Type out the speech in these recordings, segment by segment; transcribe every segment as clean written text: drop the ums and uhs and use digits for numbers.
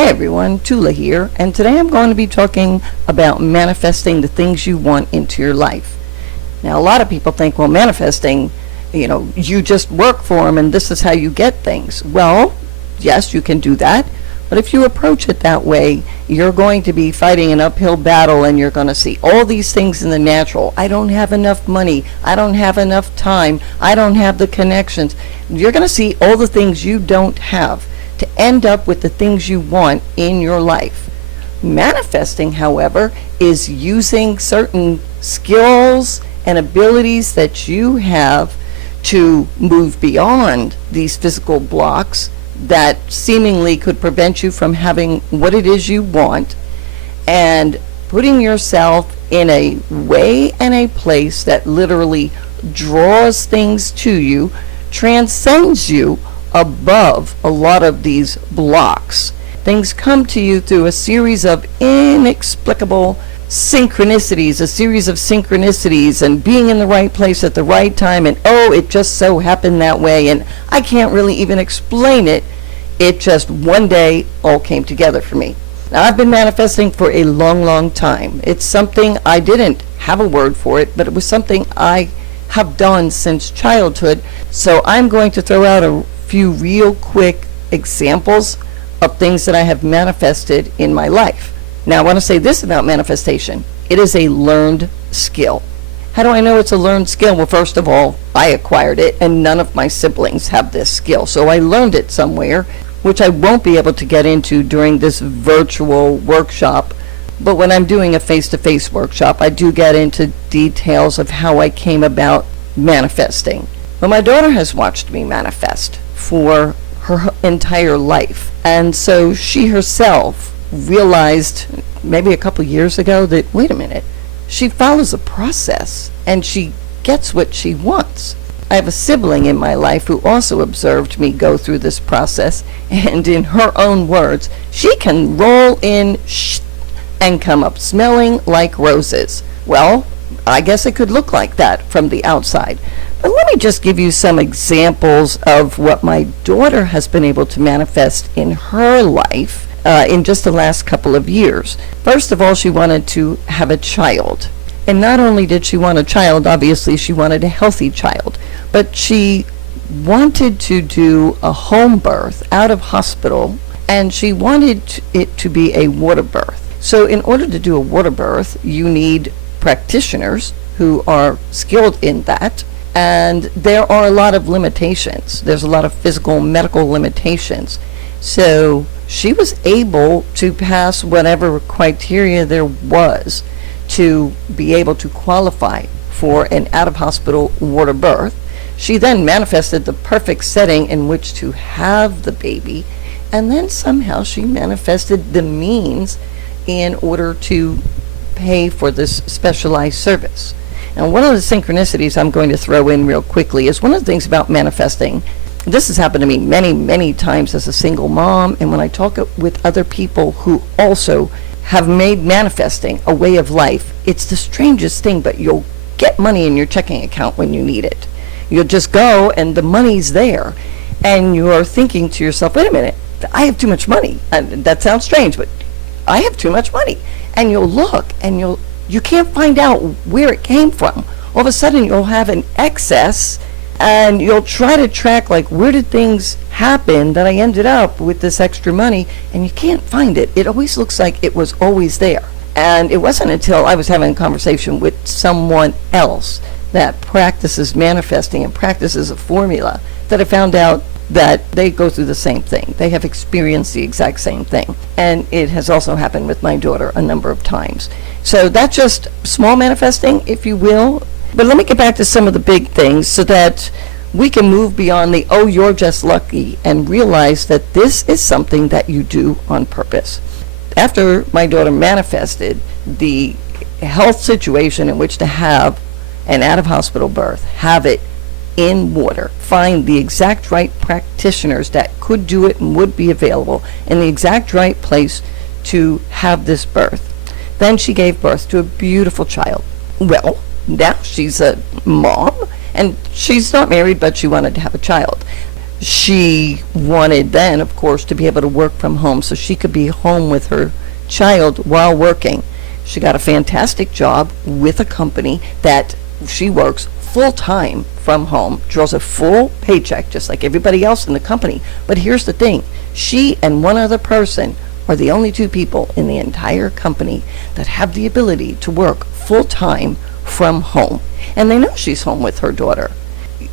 Hey everyone, Tula here, and today I'm going to be talking about manifesting the things you want into your life. Now, a lot of people think, well, manifesting, you just work for them and this is how you get things. Well, yes, you can do that, but if you approach it that way, you're going to be fighting an uphill battle and you're going to see all these things in the natural. I don't have enough money. I don't have enough time. I don't have the connections. You're going to see all the things you don't have to end up with the things you want in your life. Manifesting, however, is using certain skills and abilities that you have to move beyond these physical blocks that seemingly could prevent you from having what it is you want, and putting yourself in a way and a place that literally draws things to you, transcends you above a lot of these blocks. Things come to you through a series of inexplicable synchronicities, and being in the right place at the right time, and it just so happened that way, and I can't really even explain it. It just one day all came together for me. Now, I've been manifesting for a long time. It's something I didn't have a word for it, but it was something I have done since childhood. So I'm going to throw out a few real quick examples of things that I have manifested in my life. Now, I want to say this about manifestation. It is a learned skill. How do I know it's a learned skill? Well, first of all, I acquired it, and none of my siblings have this skill. So I learned it somewhere, which I won't be able to get into during this virtual workshop. But when I'm doing a face-to-face workshop, I do get into details of how I came about manifesting. Well, my daughter has watched me manifest for her entire life. And so she herself realized maybe a couple years ago that, wait a minute, she follows a process and she gets what she wants. I have a sibling in my life who also observed me go through this process, and in her own words, she can roll in and come up smelling like roses. Well, I guess it could look like that from the outside. But let me just give you some examples of what my daughter has been able to manifest in her life in just the last couple of years. First of all, she wanted to have a child. And not only did she want a child, obviously she wanted a healthy child, but she wanted to do a home birth out of hospital, and she wanted it to be a water birth. So in order to do a water birth, you need practitioners who are skilled in that. And there are a lot of limitations. There's a lot of physical, medical limitations. So she was able to pass whatever criteria there was to be able to qualify for an out-of-hospital water birth. She then manifested the perfect setting in which to have the baby, and then somehow she manifested the means in order to pay for this specialized service. And one of the synchronicities I'm going to throw in real quickly is one of the things about manifesting. This has happened to me many times as a single mom, and when I talk with other people who also have made manifesting a way of life, it's the strangest thing, but you'll get money in your checking account when you need it. You'll just go and the money's there, and you're thinking to yourself, wait a minute, I have too much money. And that sounds strange, but I have too much money. And you'll look and you can't find out where it came from. All of a sudden you'll have an excess, and you'll try to track, like, where did things happen that I ended up with this extra money, and you can't find it. It always looks like it was always there. And it wasn't until I was having a conversation with someone else that practices manifesting and practices a formula that I found out that they go through the same thing. They have experienced the exact same thing. And it has also happened with my daughter a number of times. So that's just small manifesting, if you will. But let me get back to some of the big things so that we can move beyond the, oh, you're just lucky, and realize that this is something that you do on purpose. After my daughter manifested the health situation in which to have an out-of-hospital birth, have it in water, find the exact right practitioners that could do it and would be available in the exact right place to have this birth. Then she gave birth to a beautiful child. Well, now she's a mom, and she's not married, but she wanted to have a child. she wanted then, of course, to be able to work from home so she could be home with her child while working. She got a fantastic job with a company that she works full-time from home, draws a full paycheck just like everybody else in the company. But here's the thing. She and one other person are the only two people in the entire company that have the ability to work full-time from home. And they know she's home with her daughter.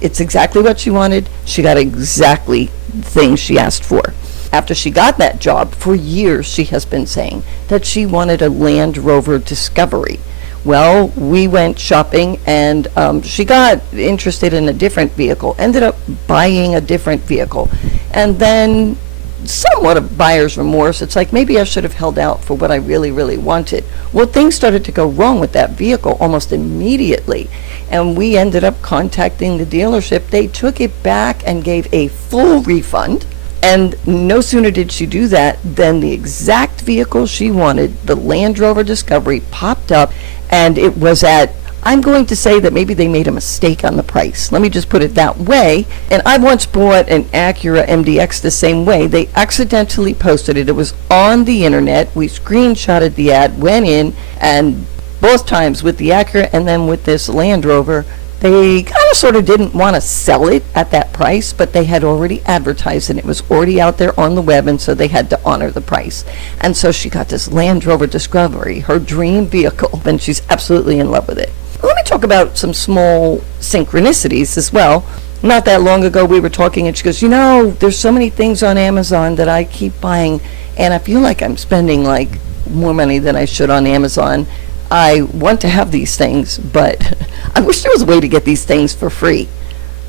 It's exactly what she wanted. She got exactly the thing she asked for. After she got that job, for years she has been saying that she wanted a Land Rover Discovery. Well, we went shopping and she got interested in a different vehicle, ended up buying a different vehicle. And then somewhat of buyer's remorse. It's like, maybe I should have held out for what I really, really wanted. Well, things started to go wrong with that vehicle almost immediately. And we ended up contacting the dealership. They took it back and gave a full refund. And no sooner did she do that than the exact vehicle she wanted, the Land Rover Discovery, popped up. And it was at, I'm going to say that maybe they made a mistake on the price. Let me just put it that way. And I once bought an Acura MDX the same way. They accidentally posted it. It was on the internet. We screenshotted the ad, went in, and both times with the Acura and then with this Land Rover, they kind of sort of didn't want to sell it at that price, but they had already advertised it. It was already out there on the web, and so they had to honor the price. And so she got this Land Rover Discovery, her dream vehicle, and she's absolutely in love with it. Let me talk about some small synchronicities as well. Not that long ago we were talking, and she goes, you know, there's so many things on Amazon that I keep buying, and I feel like I'm spending like more money than I should on Amazon. I want to have these things, but I wish there was a way to get these things for free.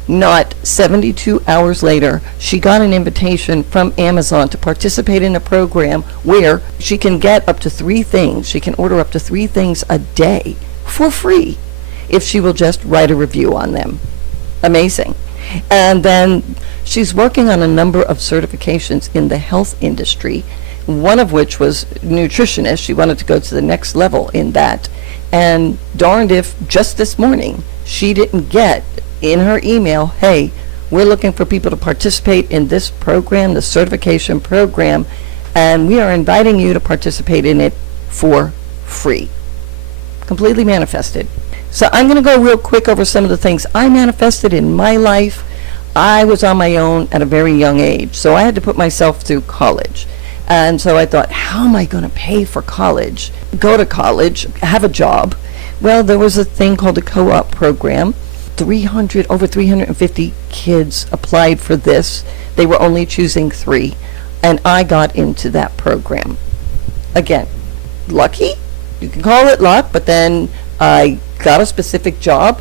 Not 72 hours later, she got an invitation from Amazon to participate in a program where she can get up to 3 things. She can order up to 3 things a day for free if she will just write a review on them. Amazing. And then she's working on a number of certifications in the health industry, one of which was nutritionist. She wanted to go to the next level in that. And darned if just this morning she didn't get in her email, hey, we're looking for people to participate in this program, the certification program, and we are inviting you to participate in it for free. Completely manifested. So I'm going to go real quick over some of the things I manifested in my life. I was on my own at a very young age, so I had to put myself through college. And so I thought, how am I going to pay for college? Go to college, have a job. Well, there was a thing called a co-op program. Over 350 kids applied for this. They were only choosing 3, and I got into that program. Again, lucky? You can call it luck, but then I got a specific job,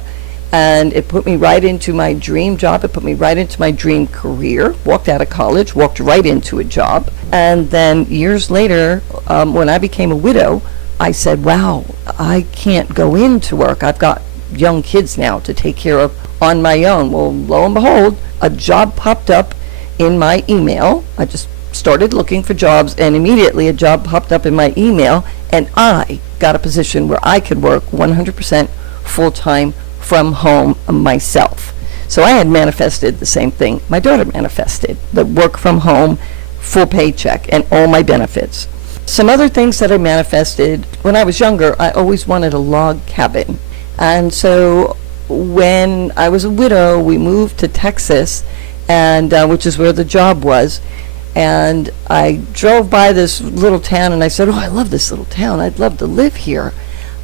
and it put me right into my dream job. It put me right into my dream career. Walked out of college, walked right into a job. And then years later, when I became a widow, I said, wow, I can't go into work. I've got young kids now to take care of on my own. Well, lo and behold, a job popped up in my email. I just started looking for jobs, and immediately a job popped up in my email, and I got a position where I could work 100% full-time from home myself. So I had manifested the same thing my daughter manifested, the work from home, full paycheck, and all my benefits. Some other things that I manifested, when I was younger, I always wanted a log cabin. And so when I was a widow, we moved to Texas, and which is where the job was. And I drove by this little town, and I said, oh, I love this little town. I'd love to live here.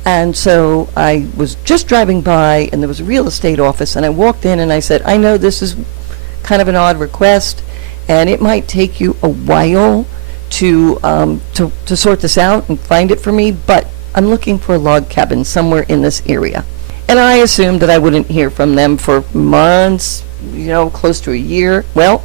And so I was just driving by, and there was a real estate office, and I walked in, and I said, I know this is kind of an odd request, and it might take you a while to sort this out and find it for me, but I'm looking for a log cabin somewhere in this area. And I assumed that I wouldn't hear from them for months, close to a year. Well,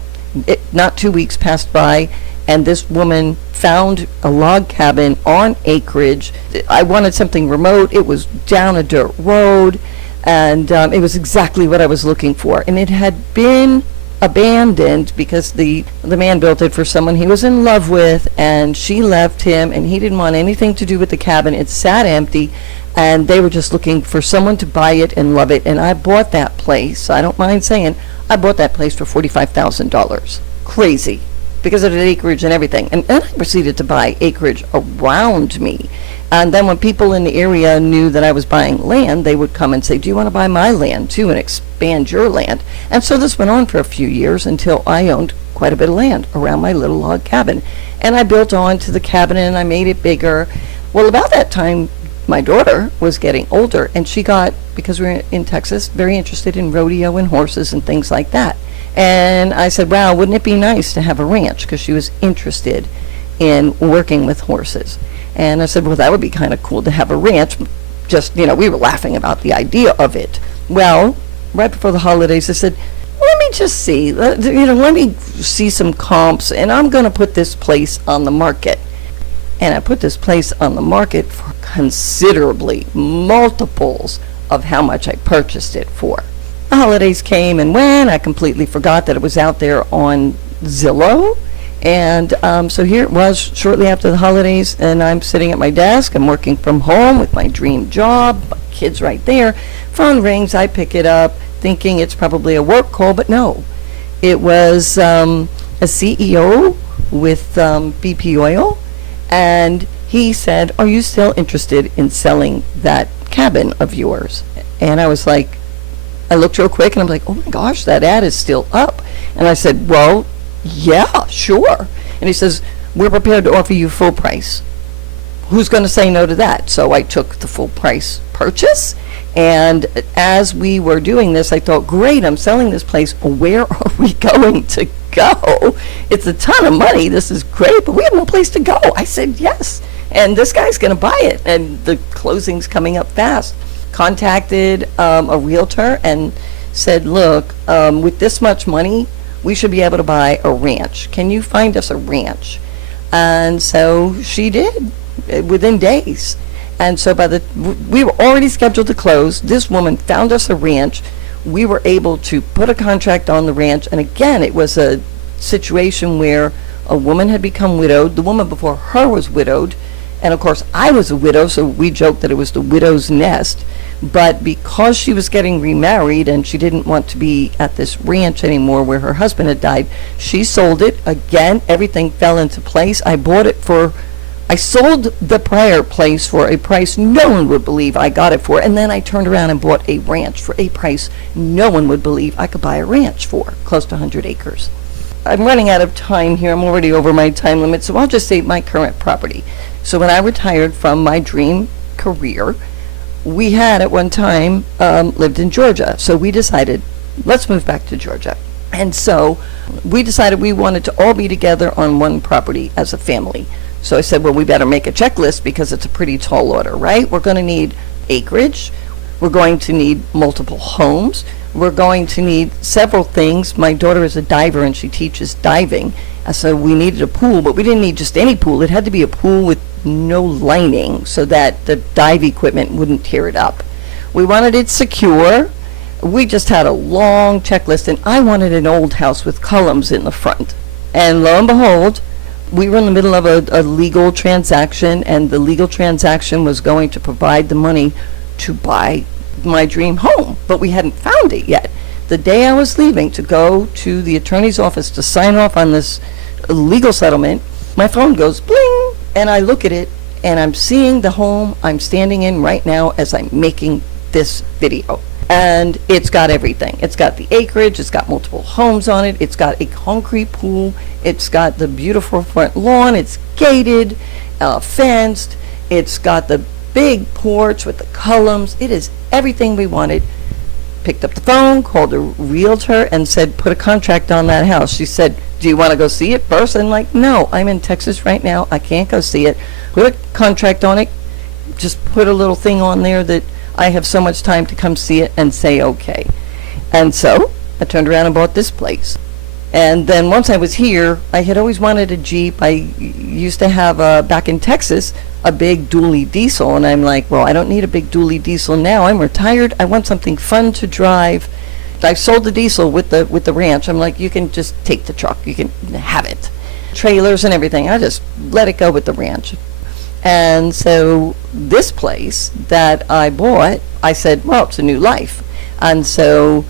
not 2 weeks passed by, and this woman found a log cabin on acreage. I wanted something remote. It was down a dirt road, and it was exactly what I was looking for. And it had been abandoned because the man built it for someone he was in love with, and she left him, and he didn't want anything to do with the cabin. It sat empty, and they were just looking for someone to buy it and love it. And I bought that place. I don't mind saying I bought that place for $45,000. Crazy. Because of the acreage and everything. And then I proceeded to buy acreage around me. And then when people in the area knew that I was buying land, they would come and say, do you want to buy my land too and expand your land? And so this went on for a few years until I owned quite a bit of land around my little log cabin. And I built on to the cabin and I made it bigger. Well, about that time, my daughter was getting older and she got, because we're in Texas, very interested in rodeo and horses and things like that. And I said, wow, wouldn't it be nice to have a ranch? Because she was interested in working with horses. And I said, well, that would be kind of cool to have a ranch. Just, we were laughing about the idea of it. Well, right before the holidays, I said, let me just see, let me see some comps, and I'm going to put this place on the market. And I put this place on the market for considerably multiples of how much I purchased it for. The holidays came and went. I completely forgot that it was out there on Zillow. And so here it was shortly after the holidays, and I'm sitting at my desk. I'm working from home with my dream job, my kids right there. Phone rings, I pick it up, thinking it's probably a work call, but no. It was a CEO with BP Oil, and he said, are you still interested in selling that cabin of yours? And I was like, I looked real quick, and I'm like, oh my gosh, that ad is still up. And I said, well, yeah, sure. And he says, we're prepared to offer you full price. Who's going to say no to that? So I took the full price purchase. And as we were doing this, I thought, great, I'm selling this place. Where are we going to go? It's a ton of money. This is great, but we have no place to go. I said, yes. And this guy's going to buy it. And the closing's coming up fast. Contacted a realtor and said, look, with this much money, we should be able to buy a ranch. Can you find us a ranch? And so she did within days. And so we were already scheduled to close. This woman found us a ranch. We were able to put a contract on the ranch. And again, it was a situation where a woman had become widowed. The woman before her was widowed. And of course, I was a widow, so we joked that it was the widow's nest. But because she was getting remarried and she didn't want to be at this ranch anymore where her husband had died, she sold it. Again, everything fell into place. I sold the prior place for a price no one would believe I got it for. And then I turned around and bought a ranch for a price no one would believe I could buy a ranch for, close to 100 acres. I'm running out of time here. I'm already over my time limit, so I'll just say my current property. So when I retired from my dream career, we had at one time lived in Georgia. So we decided, let's move back to Georgia. And so we decided we wanted to all be together on one property as a family. So I said, well, we better make a checklist because it's a pretty tall order, right? We're going to need acreage. We're going to need multiple homes. We're going to need several things. My daughter is a diver and she teaches diving. So we needed a pool, but we didn't need just any pool. It had to be a pool with no lining so that the dive equipment wouldn't tear it up. We wanted it secure. We just had a long checklist, and I wanted an old house with columns in the front. And lo and behold, we were in the middle of a legal transaction, and the legal transaction was going to provide the money to buy my dream home, but we hadn't found it yet. The day I was leaving to go to the attorney's office to sign off on this legal settlement, my phone goes bling, and I look at it, and I'm seeing the home I'm standing in right now as I'm making this video. And it's got everything. It's got the acreage, it's got multiple homes on it, it's got a concrete pool, it's got the beautiful front lawn, it's gated, fenced, it's got the big porch with the columns. It is everything we wanted. Picked up the phone, called a realtor, and said, put a contract on that house. She said, do you want to go see it first? I'm like, no, I'm in Texas right now. I can't go see it. Put a contract on it. Just put a little thing on there that I have so much time to come see it and say okay. And so I turned around and bought this place. And then once I was here, I had always wanted a Jeep. I used to have, back in Texas, a big dually diesel. And I'm like, well, I don't need a big dually diesel now. I'm retired. I want something fun to drive. I sold the diesel with the ranch. I'm like, you can just take the truck. You can have it. Trailers and everything. I just let it go with the ranch. And so this place that I bought, I said, well, it's a new life. And so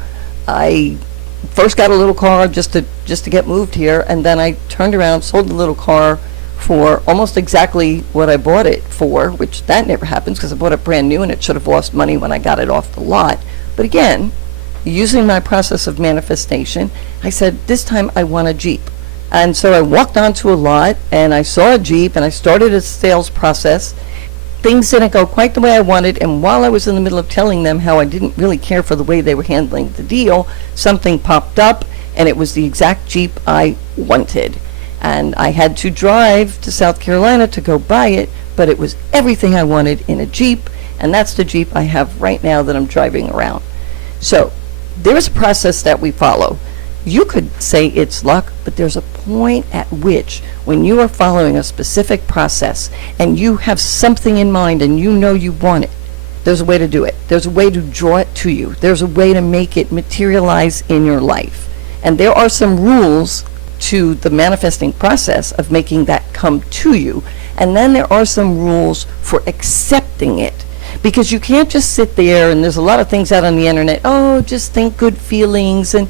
I first got a little car just to get moved here, and then I turned around, sold the little car for almost exactly what I bought it for, which that never happens because I bought it brand new and it should have lost money when I got it off the lot. But again, using my process of manifestation, I said, this time I want a Jeep. And so I walked onto a lot and I saw a Jeep and I started a sales process. Things didn't go quite the way I wanted, and while I was in the middle of telling them how I didn't really care for the way they were handling the deal, something popped up and it was the exact Jeep I wanted. And I had to drive to South Carolina to go buy it, but it was everything I wanted in a Jeep, and that's the Jeep I have right now that I'm driving around. So there's a process that we follow. You could say it's luck, but there's a point at which when you are following a specific process and you have something in mind and you know you want it, there's a way to do it. There's a way to draw it to you. There's a way to make it materialize in your life. And there are some rules to the manifesting process of making that come to you. And then there are some rules for accepting it. Because you can't just sit there, and there's a lot of things out on the internet, oh, just think good feelings and,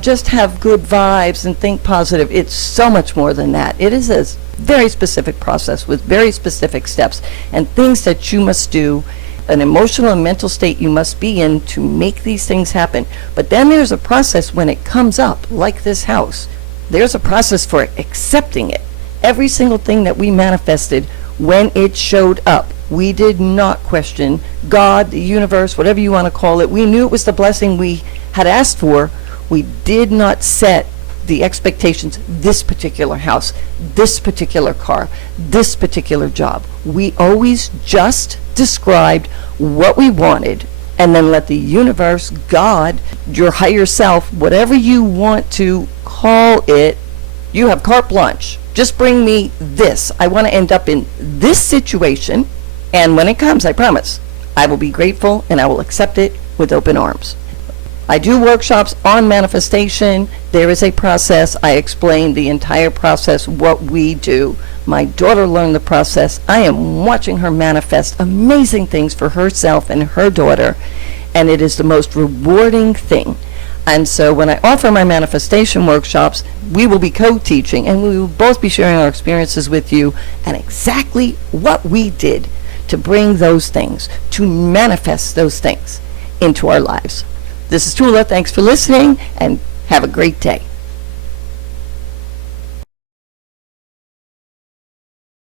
just have good vibes and think positive. It's so much more than that. It is a very specific process with very specific steps and things that you must do, an emotional and mental state you must be in to make these things happen. But then there's a process when it comes up, like this house. There's a process for accepting it. Every single thing that we manifested when it showed up, we did not question God, the universe, whatever you want to call it. We knew it was the blessing we had asked for. We did not set the expectations, this particular house, this particular car, this particular job. We always just described what we wanted and then let the universe, God, your higher self, whatever you want to call it, you have carte blanche. Just bring me this. I want to end up in this situation, and when it comes, I promise, I will be grateful and I will accept it with open arms. I do workshops on manifestation. There is a process. I explain the entire process, what we do. My daughter learned the process. I am watching her manifest amazing things for herself and her daughter, and it is the most rewarding thing. And so when I offer my manifestation workshops, we will be co-teaching, and we will both be sharing our experiences with you and exactly what we did to bring those things, to manifest those things into our lives. This is Tula. Thanks for listening, and have a great day.